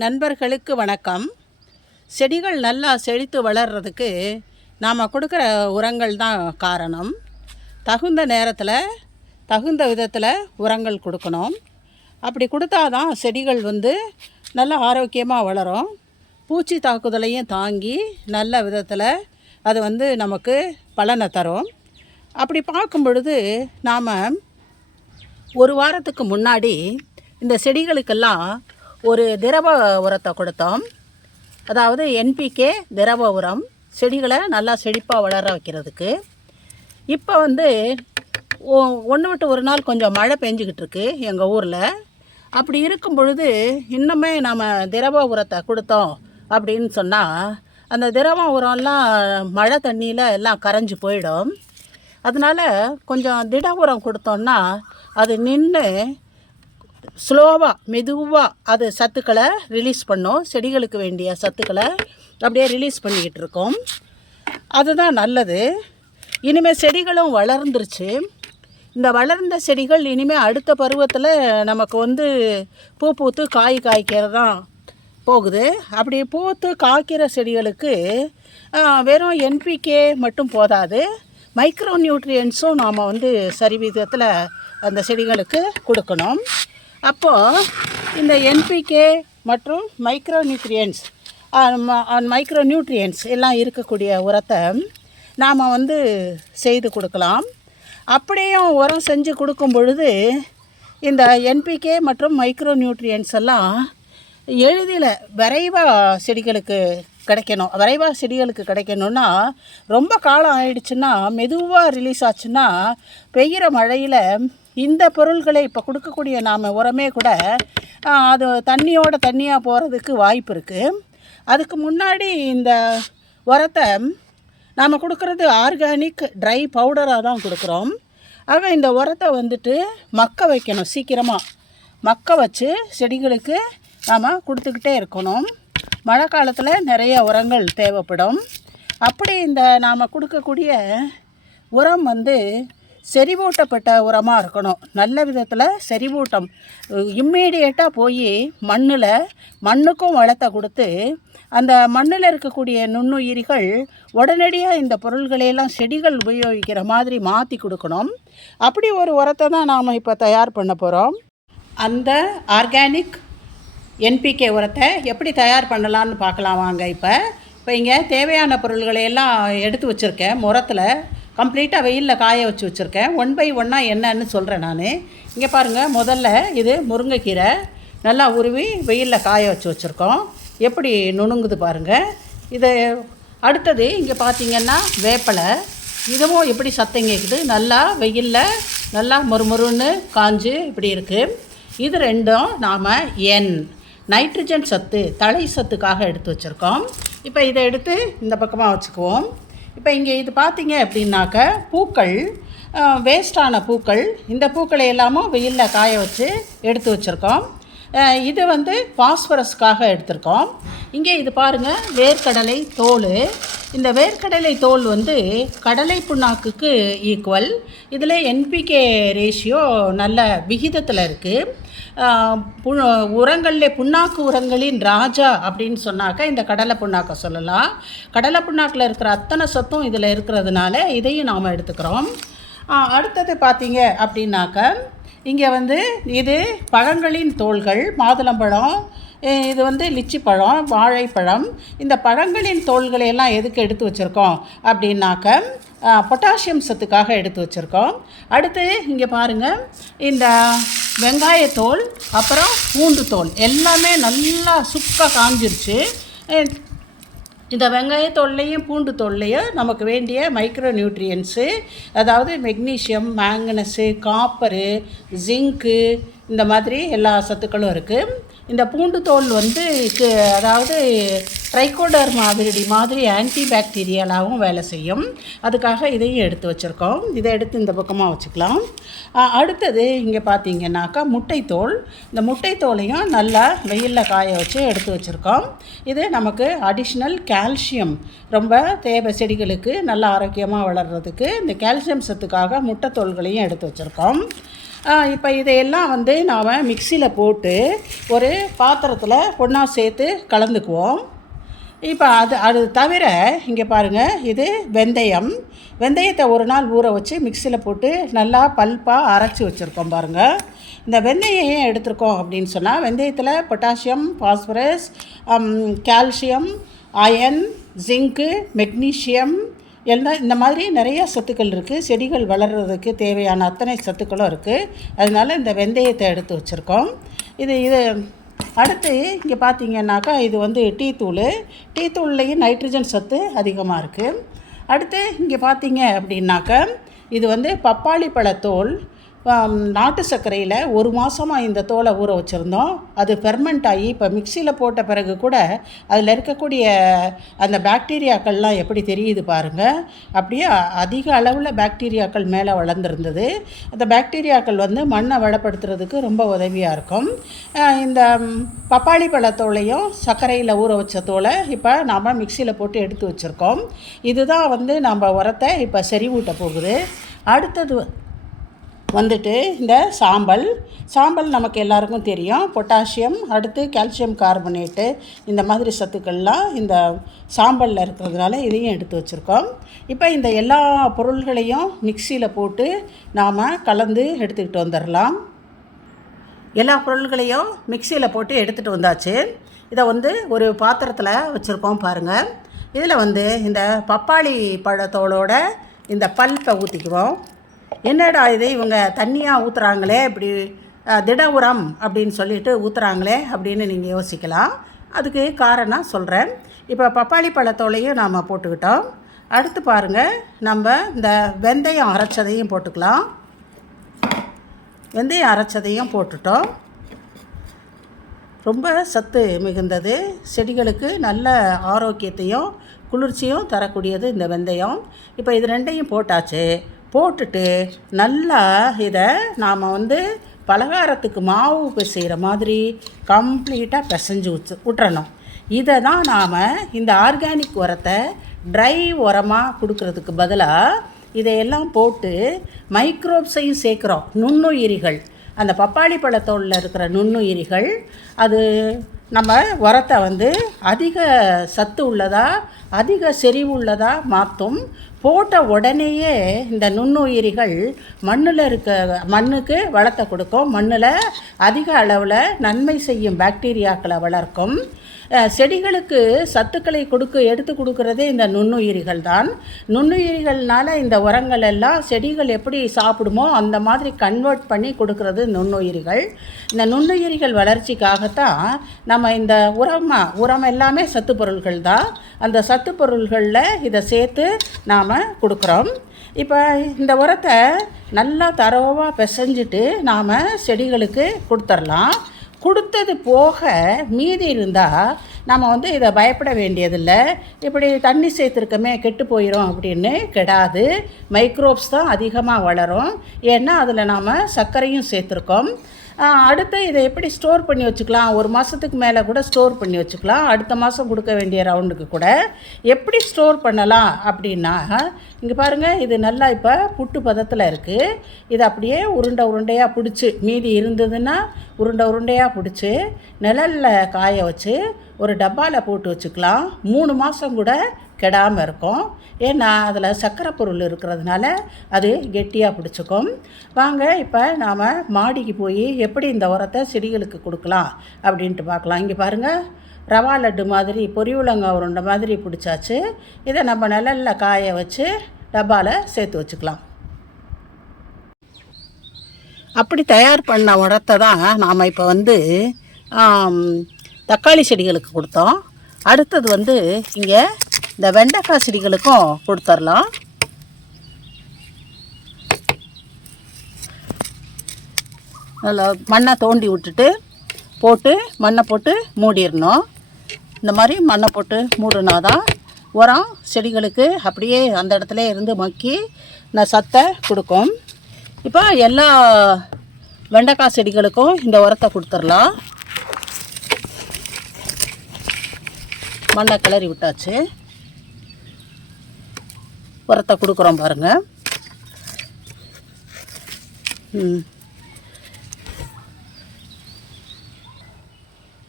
நண்பர்களுக்கு வணக்கம். செடிகள் நல்லா செழித்து வளர்கிறதுக்கு நாம் கொடுக்குற உரங்கள் தான் காரணம். தகுந்த நேரத்தில் தகுந்த விதத்தில் உரங்கள் கொடுக்கணும். அப்படி கொடுத்தா தான் செடிகள் வந்து நல்ல ஆரோக்கியமாக வளரும். பூச்சி தாக்குதலையும் தாங்கி நல்ல விதத்தில் அது வந்து நமக்கு பலனை தரும். அப்படி பார்க்கும் பொழுது நாம் ஒரு வாரத்துக்கு முன்னாடி இந்த செடிகளுக்கெல்லாம் ஒரு திரவ உரத்தை கொடுத்தோம். அதாவது என்பிகே திரவ உரம். செடிகளை நல்லா செழிப்பாக வளர வைக்கிறதுக்கு. இப்போ வந்து ஒன்று விட்டு ஒரு நாள் கொஞ்சம் மழை பெஞ்சிக்கிட்டு இருக்கு எங்கள் ஊரில். அப்படி இருக்கும் பொழுது இன்னுமே நாம் திரவ உரத்தை கொடுத்தோம் அப்படின்னு சொன்னால் அந்த திரவ உரம்லாம் மழை தண்ணியில் எல்லாம் கரைஞ்சி போயிடும். அதனால் கொஞ்சம் திட உரம் கொடுத்தோம்னா அது நின்று ஸ்லோவாக மெதுவாக அது சத்துக்களை ரிலீஸ் பண்ணும். செடிகளுக்கு வேண்டிய சத்துக்களை அப்படியே ரிலீஸ் பண்ணிக்கிட்டு இருக்கோம். அதுதான் நல்லது. இனிமேல் செடிகளும் வளர்ந்துருச்சு. இந்த வளர்ந்த செடிகள் இனிமேல் அடுத்த பருவத்தில் நமக்கு வந்து பூ பூத்து காய் காய்க்கிறது தான் போகுது. அப்படி பூத்து காய்க்கிற செடிகளுக்கு வெறும் என்பிகே மட்டும் போதாது. மைக்ரோ நியூட்ரியன்ஸும் நாம் வந்து சரி விதத்தில் அந்த செடிகளுக்கு கொடுக்கணும். அப்போது இந்த என்பிகே மற்றும் மைக்ரோ நியூட்ரியன்ஸ் மைக்ரோ நியூட்ரியன்ஸ் எல்லாம் இருக்கக்கூடிய உரத்தை நாம் வந்து செய்து கொடுக்கலாம். அப்படியும் உரம் செஞ்சு கொடுக்கும் பொழுது இந்த என்பிகே மற்றும் மைக்ரோ நியூட்ரியன்ஸ் எல்லாம் எளிதில் விரைவாக செடிகளுக்கு கிடைக்கணும். விரைவாக செடிகளுக்கு கிடைக்கணும்னா ரொம்ப காலம் ஆயிடுச்சுன்னா மெதுவாக ரிலீஸ் ஆச்சுன்னா பெய்கிற மழையில் இந்த பொருள்களை இப்போ கொடுக்கக்கூடிய நாம் உரமே கூட அது தண்ணியோட தண்ணியாக போகிறதுக்கு வாய்ப்பு இருக்குது அதுக்கு முன்னாடி இந்த உரத்தை நாம் கொடுக்குறது ஆர்கானிக் ட்ரை பவுடராக தான் கொடுக்குறோம். ஆக இந்த உரத்தை வந்துட்டு மக்க வைக்கணும் சீக்கிரமாக மக்க வச்சு செடிகளுக்கு நாம் கொடுத்துக்கிட்டே இருக்கணும். மழை காலத்தில் நிறைய உரங்கள் தேவைப்படும். அப்படி இந்த நாம் கொடுக்கக்கூடிய உரம் வந்து செறிவூட்டப்பட்ட உரமாக இருக்கணும். நல்ல விதத்தில் செறிவூட்டம். இம்மீடியட்டாக போய் மண்ணில் மண்ணுக்கும் வளத்தை கொடுத்து அந்த மண்ணில் இருக்கக்கூடிய நுண்ணுயிரிகள் உடனடியாக இந்த பொருள்களையெல்லாம் செடிகள் உபயோகிக்கிற மாதிரி மாற்றி கொடுக்கணும். அப்படி ஒரு உரத்தை தான் நாம் இப்போ தயார் பண்ண போகிறோம் அந்த ஆர்கானிக் என்பிகே உரத்தை எப்படி தயார் பண்ணலான்னு பார்க்கலாம் வாங்க இப்போ. இப்போ இங்கே தேவையான பொருள்களை எல்லாம் எடுத்து வச்சுருக்கேன். முரத்தில் கம்ப்ளீட்டாக வெயிலில் காய வச்சு வச்சுருக்கேன். ஒன் பை ஒன்னாக என்னன்னு சொல்கிறேன் நான். இங்கே பாருங்கள் முதல்ல இது முருங்கைக்கீரை நல்லா உருவி வெயிலில் காய வச்சு வச்சுருக்கோம். எப்படி நுணுங்குது பாருங்கள் இது அடுத்தது இங்கே பார்த்தீங்கன்னா வேப்பலை. இதுவும் எப்படி சத்தம் கேட்குது நல்லா வெயிலில் நல்லா மொறுமொறுன்னு காஞ்சு இப்படி இருக்குது இது ரெண்டும் நாம் என் நைட்ரஜன் சத்து தழை சத்துக்காக எடுத்து வச்சுருக்கோம். இப்போ இதை எடுத்து இந்த பக்கமாக வச்சுக்குவோம். இப்போ இங்கே இது பார்த்தீங்க அப்படின்னாக்க பூக்கள் வேஸ்டான பூக்கள் இந்த பூக்களை எல்லாமும் வெயிலில் காய வச்சு எடுத்து வச்சுருக்கோம். இது வந்து பாஸ்பரஸ்க்காக எடுத்திருக்கோம். இங்கே இது பாருங்கள் வேர்க்கடலை தோல். இந்த வேர்க்கடலை தோல் வந்து கடலை புண்ணாக்குக்கு ஈக்குவல் இதில் என்பிகே ரேஷியோ நல்ல விகிதத்தில் இருக்குது உரங்களில் புண்ணாக்கு உரங்களின் ராஜா அப்படின்னு சொன்னாக்க இந்த கடலை புண்ணாக்கை சொல்லலாம். கடலை புண்ணாக்கில் இருக்கிற அத்தனை சத்தும் இதில் இருக்கிறதுனால இதையும் நாம் எடுத்துக்கிறோம். அடுத்தது பார்த்தீங்க அப்படின்னாக்க இங்கே வந்து இது பழங்களின் தோள்கள் மாதுளம்பழம் இது வந்து லிச்சி பழம் வாழைப்பழம். இந்த பழங்களின் தோள்களை எல்லாம் எதுக்கு எடுத்து வச்சுருக்கோம்? அப்படின்னாக்க பொட்டாசியம் சத்துக்காக எடுத்து வச்சுருக்கோம். அடுத்து இங்கே பாருங்கள் இந்த வெங்காயத்தோல் அப்புறம் பூண்டு தோல் எல்லாமே நல்லா சுக்காக காஞ்சிருச்சு. இந்த வெங்காயத்தோல்லையும் பூண்டு தோல்லையும் நமக்கு வேண்டிய மைக்ரோ நியூட்ரியன்ஸு அதாவது மெக்னீஷியம் மேங்கனஸு காப்பரு ஜிங்க்கு இந்த மாதிரி எல்லா சத்துக்களும் இருக்குது இந்த பூண்டு தோல் வந்து அதாவது ட்ரைகோடர் மாதிரி மாதிரி ஆன்டி பாக்டீரியலாகவும் வேலை செய்யும். அதுக்காக இதையும் எடுத்து வச்சுருக்கோம். இதை எடுத்து இந்த பக்கமாக வச்சுக்கலாம். அடுத்தது இங்கே பார்த்தீங்கன்னாக்கா முட்டைத்தோல் இந்த முட்டைத்தோலையும் நல்லா வெயிலில் காய வச்சு எடுத்து வச்சுருக்கோம். இது நமக்கு அடிஷ்னல் கால்சியம் ரொம்ப தேவை செடிகளுக்கு நல்லா ஆரோக்கியமாக வளர்கிறதுக்கு இந்த கால்சியம் சத்துக்காக முட்டைத்தோல்களையும் எடுத்து வச்சுருக்கோம். இப்போ இதையெல்லாம் வந்து நாம் மிக்சியில் போட்டு ஒரு பாத்திரத்தில் ஒன்றா சேர்த்து கலந்துக்குவோம். இப்போ அது அது தவிர இங்கே பாருங்கள் இது வெந்தயம். வெந்தயத்தை ஒரு நாள் ஊற வச்சு மிக்சியில் போட்டு நல்லா பல்பாக அரைச்சி வச்சுருக்கோம் பாருங்கள் இந்த வெந்தயம் ஏன் எடுத்திருக்கோம் அப்படின்னு சொன்னால் வெந்தயத்தில் potassium phosphorus calcium iron zinc magnesium எல்லாம் இந்த மாதிரி நிறைய சத்துக்கள் இருக்குது செடிகள் வளர்கிறதுக்கு தேவையான அத்தனை சத்துக்களும் இருக்குது அதனால இந்த வெந்தயத்தை எடுத்து வச்சுருக்கோம். இது இது அடுத்து இங்கே பார்த்தீங்கன்னாக்கா இது வந்து டீ தூள். டீ தூள்லேயும் நைட்ரஜன் சத்து அதிகமாக இருக்குது அடுத்து இங்கே பார்த்தீங்க அப்படின்னாக்கா இது வந்து பப்பாளி பழத்தோல் நாட்டு சர்க்கரையில் ஒரு மாதமாக இந்த தோலை ஊற வச்சுருந்தோம். அது ஃபெர்மெண்ட் ஆகி இப்போ மிக்சியில் போட்ட பிறகு கூட அதில் இருக்கக்கூடிய அந்த பாக்டீரியாக்கள்லாம் எப்படி தெரியுது பாருங்கள் அப்படியே அதிக அளவில் பாக்டீரியாக்கள் மேலே வளர்ந்துருந்தது. அந்த பாக்டீரியாக்கள் வந்து மண்ணை வளப்படுத்துறதுக்கு ரொம்ப உதவியாக இருக்கும். இந்த பப்பாளி பழத்தோலையும் சர்க்கரையில் ஊற வச்ச தோலை இப்போ நாம் மிக்சியில் போட்டு எடுத்து வச்சுருக்கோம். இதுதான் வந்து நம்ம உரத்தை இப்போ செறிவூட்ட போகுது. அடுத்தது வந்துட்டு இந்த சாம்பல். சாம்பல் நமக்கு எல்லாருக்கும் தெரியும். பொட்டாசியம் அடுத்து கால்சியம் கார்பனேட்டு இந்த மாதிரி சத்துக்கள்லாம் இந்த சாம்பலில் இருக்கிறதுனால இதையும் எடுத்து வச்சுருக்கோம். இப்போ இந்த எல்லா பொருள்களையும் மிக்சியில் போட்டு நாம் கலந்து எடுத்துக்கிட்டு வந்துடலாம் எல்லா பொருள்களையும் மிக்சியில் போட்டு எடுத்துகிட்டு வந்தாச்சு. இதை வந்து ஒரு பாத்திரத்தில் வச்சுருக்கோம் பாருங்கள் இதில் வந்து இந்த பப்பாளி பழத்தோலோட இந்த பல்பை ஊற்றிக்குவோம் என்னடா இது இவங்க தண்ணியாக ஊற்றுறாங்களே இப்படி திட உரம் அப்படின்னு சொல்லிட்டு ஊற்றுறாங்களே அப்படின்னு நீங்கள் யோசிக்கலாம். அதுக்கு காரணம் சொல்கிறேன் இப்போ பப்பாளி பழத்தோலையும் நாம் போட்டுக்கிட்டோம். அடுத்து பாருங்கள் நம்ம இந்த வெந்தயம் அரைச்சதையும் போட்டுக்கலாம். வெந்தயம் அரைச்சதையும் போட்டுட்டோம். ரொம்ப சத்து மிகுந்தது. செடிகளுக்கு நல்ல ஆரோக்கியத்தையும் குளிர்ச்சியும் தரக்கூடியது இந்த வெந்தயம். இப்போ இது ரெண்டையும் போட்டாச்சு. போட்டுட்டு நல்லா இதை நாம் வந்து பலகாரத்துக்கு மாவு பிசைகிற மாதிரி கம்ப்ளீட்டாக பிசைஞ்சு வச்சு விட்டுறணும். இதை தான் நாம் இந்த ஆர்கானிக் உரத்தை ட்ரை உரமாக கொடுக்கறதுக்கு பதிலாக இதையெல்லாம் போட்டு மைக்ரோப்ஸையும் சேர்க்குறோம். நுண்ணுயிரிகள். அந்த பப்பாளி பழத்தோலில் இருக்கிற நுண்ணுயிரிகள் அது நம்ம உரத்தை வந்து அதிக சத்து உள்ளதாக அதிக செறிவு உள்ளதாக மாற்றும் போட்ட உடனேயே இந்த நுண்ணுயிரிகள் மண்ணில் இருக்க மண்ணுக்கு வளத்தை கொடுக்கும். மண்ணில் அதிக அளவில் நன்மை செய்யும் பாக்டீரியாக்களை வளர்க்கும். செடிகளுக்கு சத்துக்களை கொடுக்க எடுத்து கொடுக்கறதே இந்த நுண்ணுயிரிகள் தான் நுண்ணுயிரிகள்னால இந்த உரங்கள் எல்லாம் செடிகள் எப்படி சாப்பிடுமோ அந்த மாதிரி கன்வெர்ட் பண்ணி கொடுக்கறது நுண்ணுயிரிகள். இந்த நுண்ணுயிரிகள் வளர்ச்சிக்காகத்தான் நம்ம இந்த உரமா உரம் எல்லாமே சத்து பொருள்கள் தான் அந்த சத்து பொருள்களில் இதை சேர்த்து நாம் கொடுக்குறோம். இப்போ இந்த உரத்தை நல்லா தரோவாக பிசைஞ்சிட்டு நாம் செடிகளுக்கு கொடுத்துர்லாம். கொடுத்தது போக மீதி இருந்தால் நம்ம வந்து இதை பயப்பட வேண்டியதில்லை. இப்படி தண்ணி சேர்த்துருக்கமே கெட்டு போயிடும் அப்படின்னு கெடாது. மைக்ரோப்ஸ் தான் அதிகமாக வளரும். ஏன்னா அதில் நாம் சர்க்கரையும் சேர்த்துருக்கோம். அடுத்து இதை எப்படி ஸ்டோர் பண்ணி வச்சுக்கலாம்? ஒரு மாதத்துக்கு மேலே கூட ஸ்டோர் பண்ணி வச்சுக்கலாம். அடுத்த மாதம் கொடுக்க வேண்டிய ரவுண்டுக்கு கூட. எப்படி ஸ்டோர் பண்ணலாம் அப்படின்னா இங்கே பாருங்கள் இது நல்லா இப்போ புட்டு பதத்தில் இருக்குது இது அப்படியே உருண்டை உருண்டையாக பிடிச்சி மீதி இருந்ததுன்னா உருண்டை உருண்டையாக பிடிச்சி நிழலில் காய வச்சு ஒரு டப்பாவில் போட்டு வச்சுக்கலாம். மூணு மாதம் கூட கெடாமல் இருக்கும். ஏன்னா அதில் சர்க்கரை பொருள் இருக்கிறதுனால அது கெட்டியாக பிடிச்சிக்கும். வாங்க இப்போ நாம் மாடிக்கு போய் எப்படி இந்த உரத்தை செடிகளுக்கு கொடுக்கலாம் அப்படின்ட்டு பார்க்கலாம். இங்கே பாருங்கள் ரவா லட்டு மாதிரி பொரி உலங்காய் உருண்டை மாதிரி பிடிச்சாச்சு. இதை நம்ம நிழலில் காய வச்சு டப்பாவில் சேர்த்து வச்சுக்கலாம். அப்படி தயார் பண்ண உரத்தை தான் நாம் இப்போ வந்து தக்காளி செடிகளுக்கு கொடுத்தோம். அடுத்தது வந்து இங்கே இந்த வெண்டைக்காய் செடிகளுக்கும் கொடுத்துர்லாம். நல்லா மண்ணை தோண்டி விட்டுட்டு போட்டு மண்ணை போட்டு மூடிடணும். இந்த மாதிரி மண்ணை போட்டு மூடினா தான் உரம் செடிகளுக்கு அப்படியே அந்த இடத்துல இருந்து மக்கி நான் சத்தை கொடுக்கும். இப்போ எல்லா வெண்டைக்காய் செடிகளுக்கும் இந்த உரத்தை கொடுத்துடலாம் மண்ணை கிளறி விட்டாச்சு. உரத்தை கொடுக்குறோம் பாருங்கள்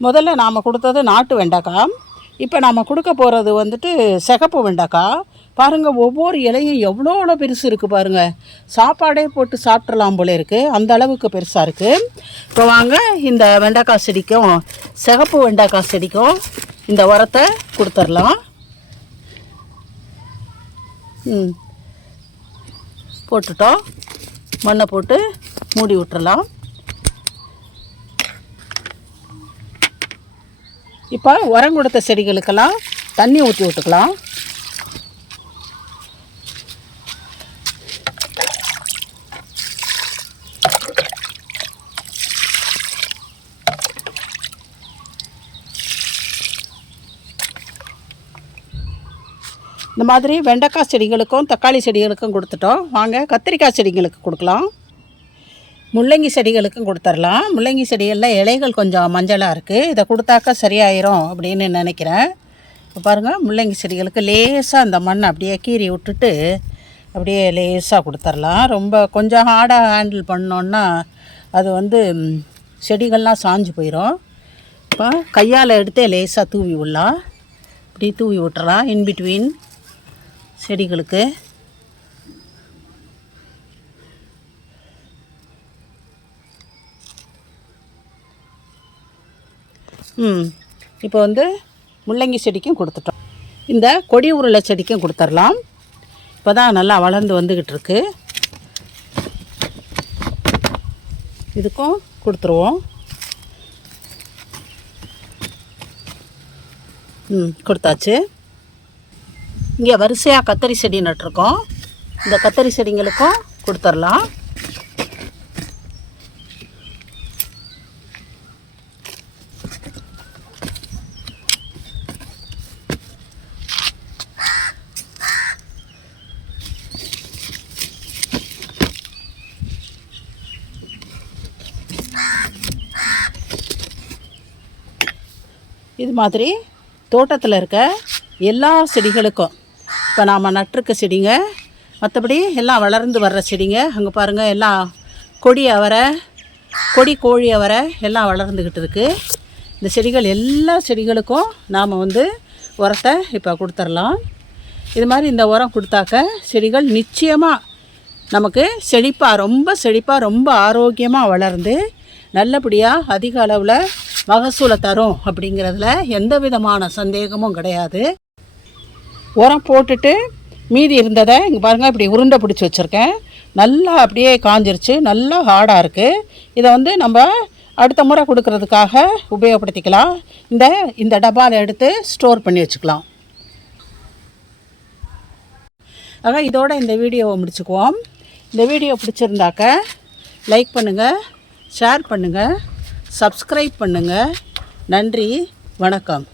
முதல்ல நாம் கொடுத்தது நாட்டு வெண்டைக்காய் இப்போ நாம் கொடுக்க போகிறது வந்துட்டு சிகப்பு வெண்டைக்காய் பாருங்கள் ஒவ்வொரு இலையும் எவ்வளோ எவ்வளோ பெருசு இருக்குது பாருங்கள் சாப்பாடே போட்டு சாப்பிட்றலாம் போல இருக்குது அந்த அளவுக்கு பெருசாக இருக்குது இப்போ வாங்க இந்த வெண்டைக்காய் செடிக்கும் சிகப்பு வெண்டைக்காய் செடிக்கும் இந்த உரத்தை கொடுத்துர்லாம் ம். போட்டுட்டோம். மண்ணை போட்டு மூடி விட்டுறலாம். இப்போ உரம் கொடுத்த செடிகளுக்கெல்லாம் தண்ணி ஊற்றி விட்டுக்கலாம். இந்த மாதிரி வெண்டைக்காய் செடிகளுக்கும் தக்காளி செடிகளுக்கும் கொடுத்துட்டோம். வாங்க கத்திரிக்காய் செடிகளுக்கு கொடுக்கலாம். முள்ளங்கி செடிகளுக்கும் கொடுத்துர்லாம். முள்ளங்கி செடிகளில் இலைகள் கொஞ்சம் மஞ்சளாக இருக்குது இதை கொடுத்தாக்கா சரியாயிரும் அப்படின்னு நினைக்கிறேன். இப்போ பாருங்கள் முள்ளங்கி செடிகளுக்கு லேசாக அந்த மண் அப்படியே கீறி விட்டுட்டு அப்படியே லேசாக கொடுத்துர்லாம். ரொம்ப கொஞ்சம் ஹார்டாக ஹேண்டில் பண்ணோன்னா அது வந்து செடிகள்லாம் சாஞ்சு போயிடும் இப்போ கையால் எடுத்தே லேசாக தூவி விடலாம். இப்படி தூவி விட்டுறலாம். இன் பிட்வீன் செடிகளுக்கு. ம் இப்போ வந்து முள்ளங்கி செடிக்கும் கொடுத்துட்டோம். இந்த கொடி உருளை செடிக்கும் கொடுத்துர்லாம். இப்போ தான் நல்லா வளர்ந்து வந்துக்கிட்டு இருக்கு இதுக்கும் கொடுத்துருவோம். ம் கொடுத்தாச்சு. இங்கே வரிசையாக கத்தரி செடி நட்டிருக்கோம். இந்த கத்தரி செடிங்களுக்கும் கொடுத்துர்லாம். இது மாதிரி தோட்டத்தில் இருக்க எல்லா செடிகளுக்கும் இப்போ நாம் நட்டிருக்க செடிங்க. மற்றபடி எல்லாம் வளர்ந்து வர்ற செடிங்க. அங்கே பாருங்கள் எல்லாம் கொடி அவரை கொடி கோழி அவரை எல்லாம் வளர்ந்துக்கிட்டு இருக்குது இந்த செடிகள் எல்லா செடிகளுக்கும் நாம் வந்து உரத்தை இப்போ கொடுத்துர்லாம். இது மாதிரி இந்த உரம் கொடுத்தாக்க செடிகள் நிச்சயமாக நமக்கு செழிப்பாக ரொம்ப செழிப்பாக ரொம்ப ஆரோக்கியமாக வளர்ந்து நல்லபடியாக அதிக அளவில் மகசூலை தரும் அப்படிங்கிறதுல எந்த விதமான சந்தேகமும் கிடையாது. உரம் போட்டுட்டு மீதி இருந்ததை இங்கே பாருங்கள் இப்படி உருண்டை பிடிச்சி வச்சுருக்கேன். நல்லா அப்படியே காஞ்சிருச்சு நல்லா ஹார்டாக இருக்குது இதை வந்து நம்ம அடுத்த முறை கொடுக்கறதுக்காக உபயோகப்படுத்திக்கலாம். இந்த இந்த டப்பாவில் எடுத்து ஸ்டோர் பண்ணி வச்சுக்கலாம். ஆக இதோட இந்த வீடியோவை முடிச்சுக்குவோம். இந்த வீடியோ பிடிச்சிருந்தாக்க லைக் பண்ணுங்கள் ஷேர் பண்ணுங்கள் சப்ஸ்கிரைப் பண்ணுங்கள் நன்றி வணக்கம்.